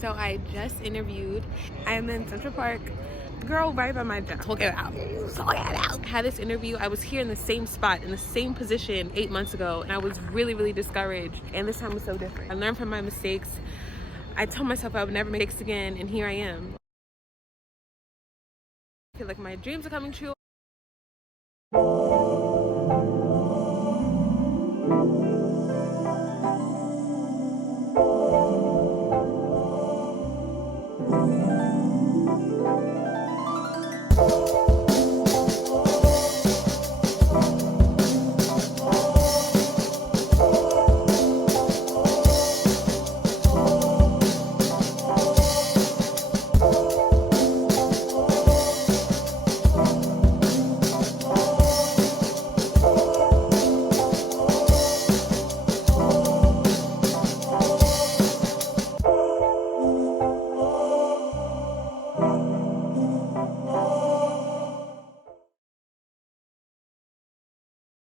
So I just interviewed. I'm in Central Park. Girl, right by my job. Talk it out. I had this interview. I was here in the same spot, in the same position 8 months ago, and I was really, really discouraged. And this time was so different. I learned from my mistakes. I told myself I would never make mistakes again, and here I am. I feel like my dreams are coming true.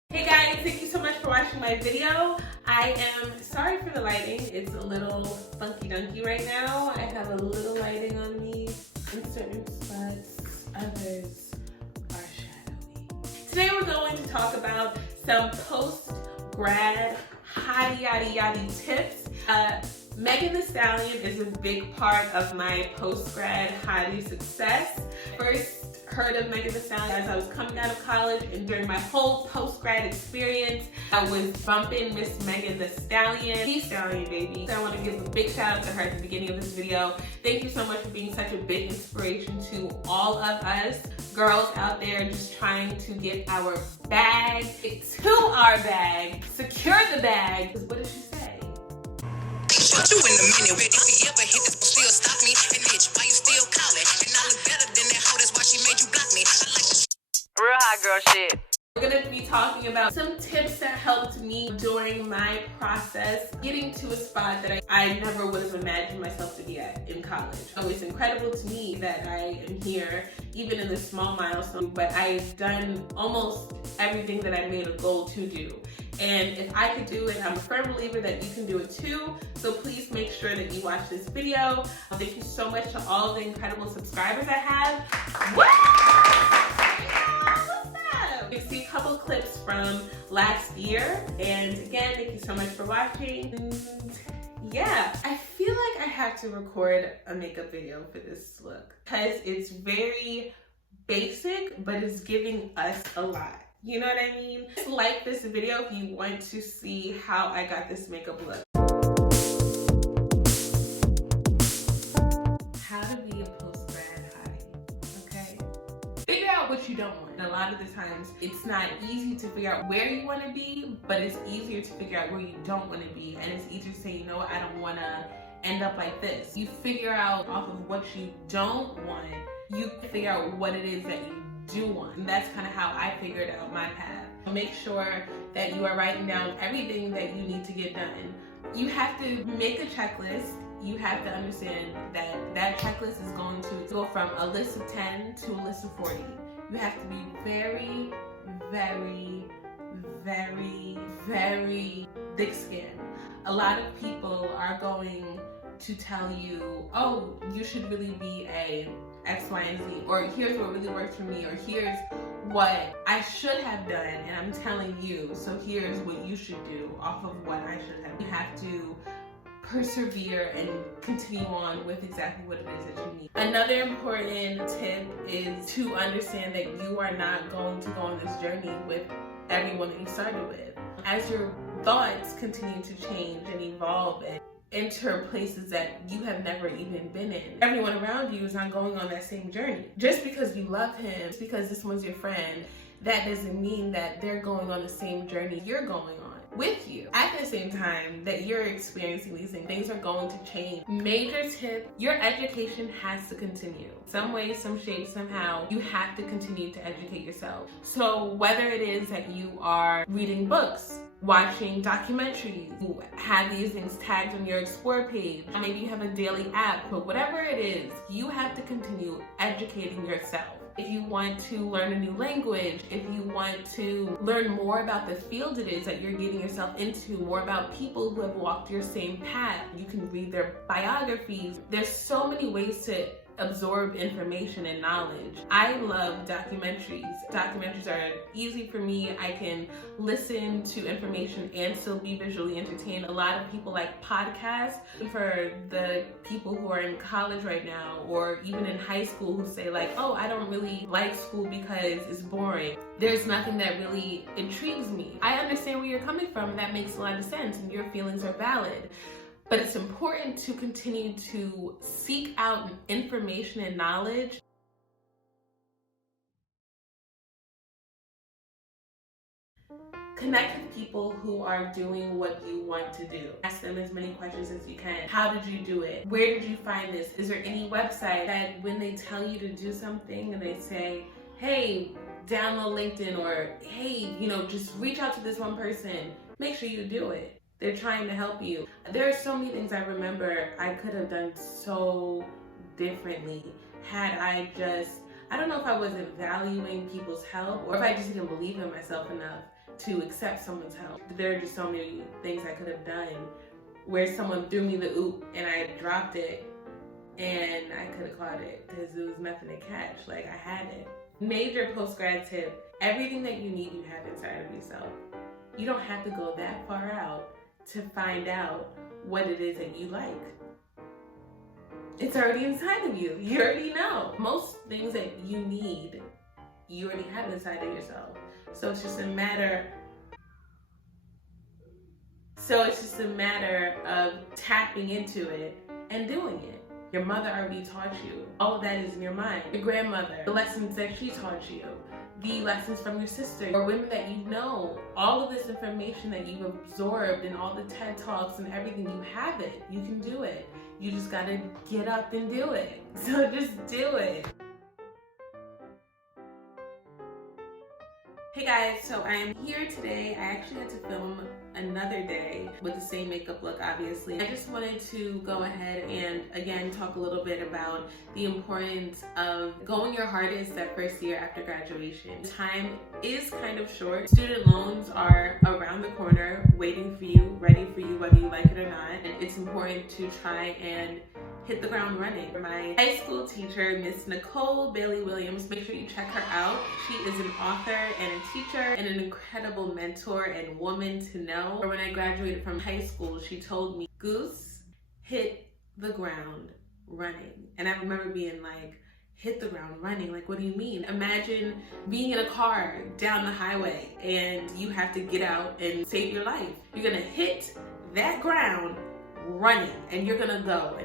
Hey guys, thank you so much for watching my video. I am sorry for the lighting. It's a little funky dunky right now. I have a little lighting on me in certain spots. Others are shadowy. Today we're going to talk about some post-grad hottie tips. Megan Thee Stallion is a big part of my post-grad hottie success. First heard of Megan Thee Stallion as I was coming out of college, and during my whole post-grad experience, I was bumping Miss Megan Thee Stallion. Thee Stallion, baby. So I want to give a big shout out to her at the beginning of this video. Thank you so much for being such a big inspiration to all of us girls out there just trying to get our bag to our bag, secure the bag. Because what did she say? Put you in a minute. If he ever hit this, but still stop me. And bitch, why you still calling? And I look better than that hoe, that's why she made you block me. I like real hot girl shit. We're gonna be talking about some tips that helped me during my process getting to a spot that I never would have imagined myself to be at in college. So it's incredible to me that I am here, even in this small milestone, but I've done almost everything that I made a goal to do. And if I could do it, I'm a firm believer that you can do it too. So please make sure that you watch this video. Thank you so much to all the incredible subscribers I have. Woo! You see a couple clips from last year, and again, thank you so much for watching. And yeah, I feel like I have to record a makeup video for this look because it's very basic, but it's giving us a lot. You know what I mean? Just like this video if you want to see how I got this makeup look. How to be a post-grad hottie, okay? Figure out what you don't want. And a lot of the times, it's not easy to figure out where you want to be, but it's easier to figure out where you don't want to be. And it's easier to say, you know what, I don't want to end up like this. You figure out off of what you don't want, you figure out what it is that you do want. And that's kind of how I figured out my path. Make sure that you are writing down everything that you need to get done. You have to make a checklist. You have to understand that that checklist is going to go from a list of 10 to a list of 40. You have to be very, very, very, very thick-skinned. A lot of people are going to tell you, oh, you should really be a X, Y, and Z, or here's what really works for me, or here's what I should have done, and I'm telling you, so here's what you should do off of what I should have. You have to persevere and continue on with exactly what it is that you need. Another important tip is to understand that you are not going to go on this journey with everyone that you started with. As your thoughts continue to change and evolve and enter places that you have never even been in, everyone around you is not going on that same journey. Just because you love him, just because this one's your friend, that doesn't mean that they're going on the same journey you're going on with you. At the same time that you're experiencing these things are going to change. Major tip, your education has to continue. Some way, some shape, somehow, you have to continue to educate yourself. So whether it is that you are reading books, watching documentaries, you have these things tagged on your Explore page, maybe you have a daily app, but whatever it is, you have to continue educating yourself. If you want to learn a new language, if you want to learn more about the field it is that you're getting yourself into, more about people who have walked your same path, you can read their biographies. There's so many ways to absorb information and knowledge. I love documentaries. Documentaries are easy for me. I can listen to information and still be visually entertained. A lot of people like podcasts. For the people who are in college right now, or even in high school, who say like, oh, I don't really like school because it's boring. There's nothing that really intrigues me. I understand where you're coming from, and that makes a lot of sense, and your feelings are valid. But it's important to continue to seek out information and knowledge. Connect with people who are doing what you want to do. Ask them as many questions as you can. How did you do it? Where did you find this? Is there any website that when they tell you to do something and they say, hey, download LinkedIn, or hey, just reach out to this one person, make sure you do it. They're trying to help you. There are so many things I remember I could have done so differently had I don't know if I wasn't valuing people's help, or if I just didn't believe in myself enough to accept someone's help. There are just so many things I could have done where someone threw me the oop and I dropped it and I could have caught it because there was nothing to catch. Like, I had it. Major post-grad tip: everything that you need, you have inside of yourself. You don't have to go that far out to find out what it is that you like. It's already inside of you. You already know. Most things that you need, you already have inside of yourself. So it's just a matter of tapping into it and doing it. Your mother already taught you. All of that is in your mind. Your grandmother, the lessons that she taught you, the lessons from your sister, or women that you know, all of this information that you've absorbed and all the TED Talks and everything, you have it. You can do it. You just gotta get up and do it. So just do it. Hey guys, so I am here today. I actually had to film another day with the same makeup look, obviously. I just wanted to go ahead and again talk a little bit about the importance of going your hardest that first year after graduation. Time is kind of short. Student loans are around the corner, waiting for you, ready for you, whether you like it or not. And it's important to try and hit the ground running. My high school teacher, Miss Nicole Bailey Williams, make sure you check her out. She is an author and a teacher and an incredible mentor and woman to know. When I graduated from high school, she told me, Goose, hit the ground running. And I remember being like, hit the ground running? Like, what do you mean? Imagine being in a car down the highway and you have to get out and save your life. You're gonna hit that ground running, and you're gonna go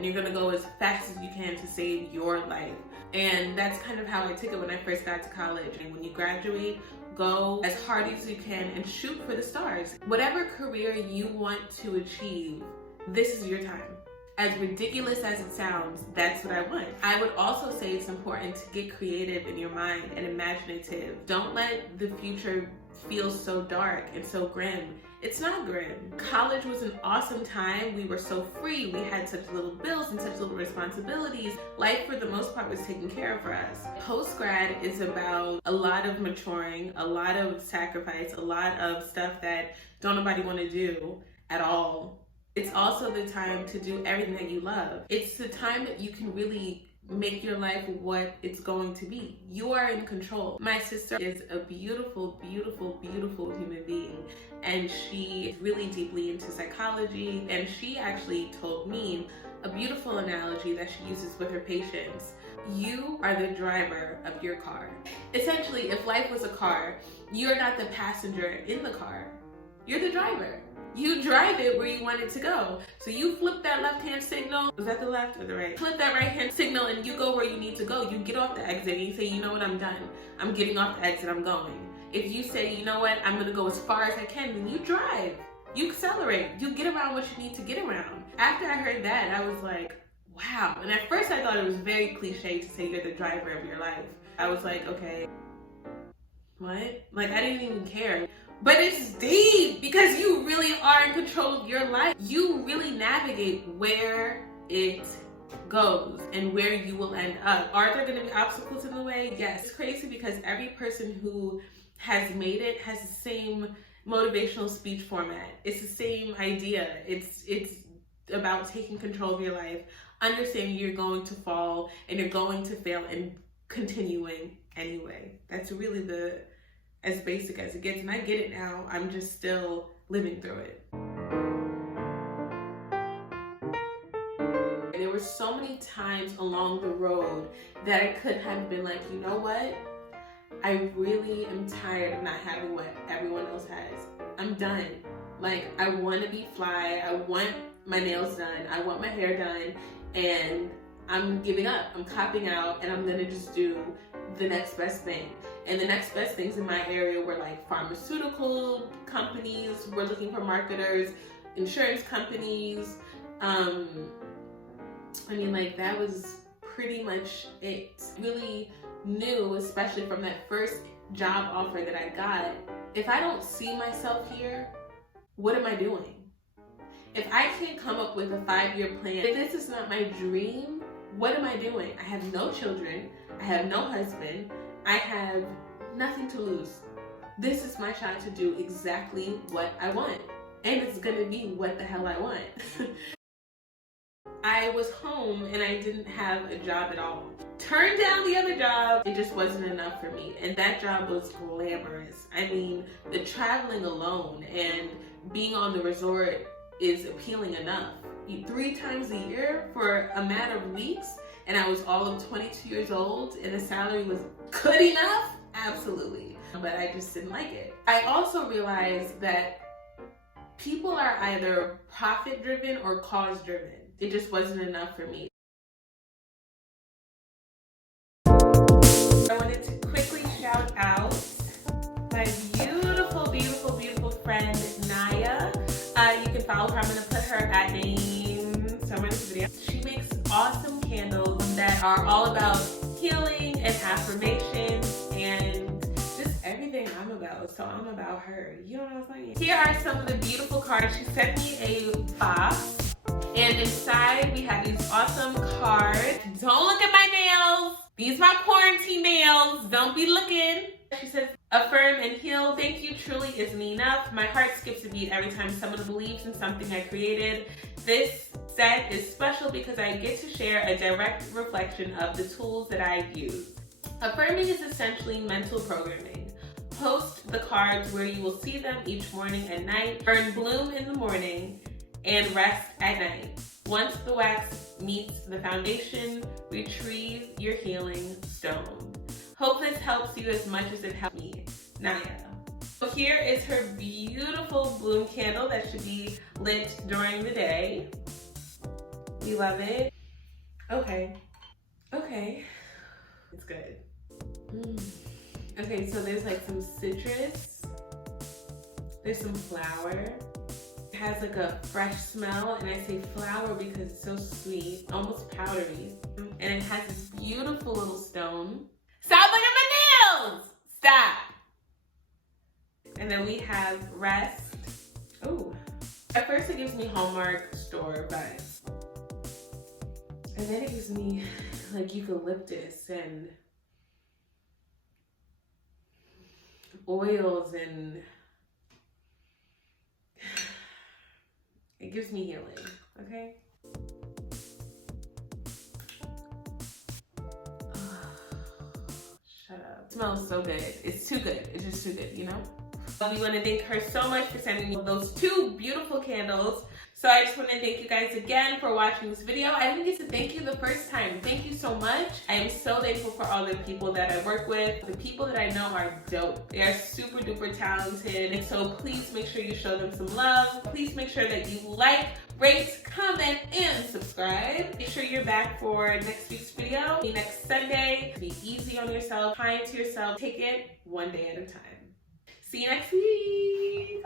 as fast as you can to save your life. And that's kind of how I took it when I first got to college. And when you graduate, go as hard as you can and shoot for the stars. Whatever career you want to achieve, this is your time. As ridiculous as it sounds, that's what I want. I would also say it's important to get creative in your mind and imaginative. Don't let the future feel so dark and so grim. It's not grim. College was an awesome time. We were so free. We had such little bills and such little responsibilities. Life, for the most part, was taken care of for us. Postgrad is about a lot of maturing, a lot of sacrifice, a lot of stuff that don't nobody want to do at all. It's also the time to do everything that you love. It's the time that you can really make your life what it's going to be. You are in control. My sister is a beautiful, beautiful, beautiful human being, and she is really deeply into psychology, and she actually told me a beautiful analogy that she uses with her patients. You are the driver of your car. Essentially, if life was a car, you're not the passenger in the car. You're the driver. You drive it where you want it to go. So you flip that left-hand signal. Was that the left or the right? Flip that right-hand signal and you go where you need to go. You get off the exit and you say, you know what, I'm done. I'm getting off the exit, I'm going. If you say, you know what, I'm gonna go as far as I can, then you drive. You accelerate. You get around what you need to get around. After I heard that, I was like, wow. And at first I thought it was very cliche to say you're the driver of your life. I was like, okay, what? Like, I didn't even care. But it's deep because you really are in control of your life. You really navigate where it goes and where you will end up. Are there going to be obstacles in the way? Yes. It's crazy because every person who has made it has the same motivational speech format. It's the same idea. It's about taking control of your life, understanding you're going to fall and you're going to fail, and continuing anyway. That's really as basic as it gets, and I get it now. I'm just still living through it. There were so many times along the road that I could have been like, you know what? I really am tired of not having what everyone else has. I'm done. Like, I want to be fly. I want my nails done. I want my hair done. And I'm giving up. I'm copping out, and I'm going to just do the next best thing. And the next best things in my area were like pharmaceutical companies were looking for marketers, insurance companies. I mean, like, that was pretty much it. Really knew, especially from that first job offer that I got, if I don't see myself here, what am I doing? If I can't come up with a 5-year plan, if this is not my dream, what am I doing? I have no children. I have no husband. I have nothing to lose. This is my shot to do exactly what I want. And it's gonna be what the hell I want. I was home and I didn't have a job at all. Turned down the other job. It just wasn't enough for me. And that job was glamorous. I mean, the traveling alone and being on the resort is appealing enough. 3 times a year for a matter of weeks, and I was all of 22 years old, and the salary was good enough? Absolutely. But I just didn't like it. I also realized that people are either profit-driven or cause-driven. It just wasn't enough for me. I wanted to quickly shout out my beautiful, beautiful, beautiful friend, Naya. You can follow her. I'm going to put her at name somewhere in this video. She makes awesome candles that are all about healing and affirmation and just everything I'm about. So I'm about her. You know what I'm saying? Here are some of the beautiful cards. She sent me a box. And inside we have these awesome cards. Don't look at my nails. These are my quarantine nails. Don't be looking. She says, affirm and heal. Thank you truly isn't enough. My heart skips a beat every time someone believes in something I created. This set is special because I get to share a direct reflection of the tools that I use. Affirming is essentially mental programming. Post the cards where you will see them each morning and night. Earn bloom in the morning and rest at night. Once the wax meets the foundation, retrieve your healing stone. Hope this helps you as much as it helped me, Naya. So here is her beautiful bloom candle that should be lit during the day. We love it. Okay. It's good. Okay, so there's like some citrus. There's some flower. It has like a fresh smell, and I say flower because it's so sweet, almost powdery. And it has this beautiful little stone. Stop looking at my nails! Stop! And then we have rest. Oh, at first it gives me Hallmark store vibes. And then it gives me like eucalyptus and oils, and it gives me healing, okay? Shut up. It smells so good. It's too good. It's just too good, you know? We want to thank her so much for sending me those 2 beautiful candles. So I just want to thank you guys again for watching this video. I didn't get to thank you the first time. Thank you so much. I am so thankful for all the people that I work with. The people that I know are dope. They are super duper talented. And so please make sure you show them some love. Please make sure that you like, rate, comment, and subscribe. Make sure you're back for next week's video. Next Sunday. Be easy on yourself, kind to yourself. Take it one day at a time. See you next week.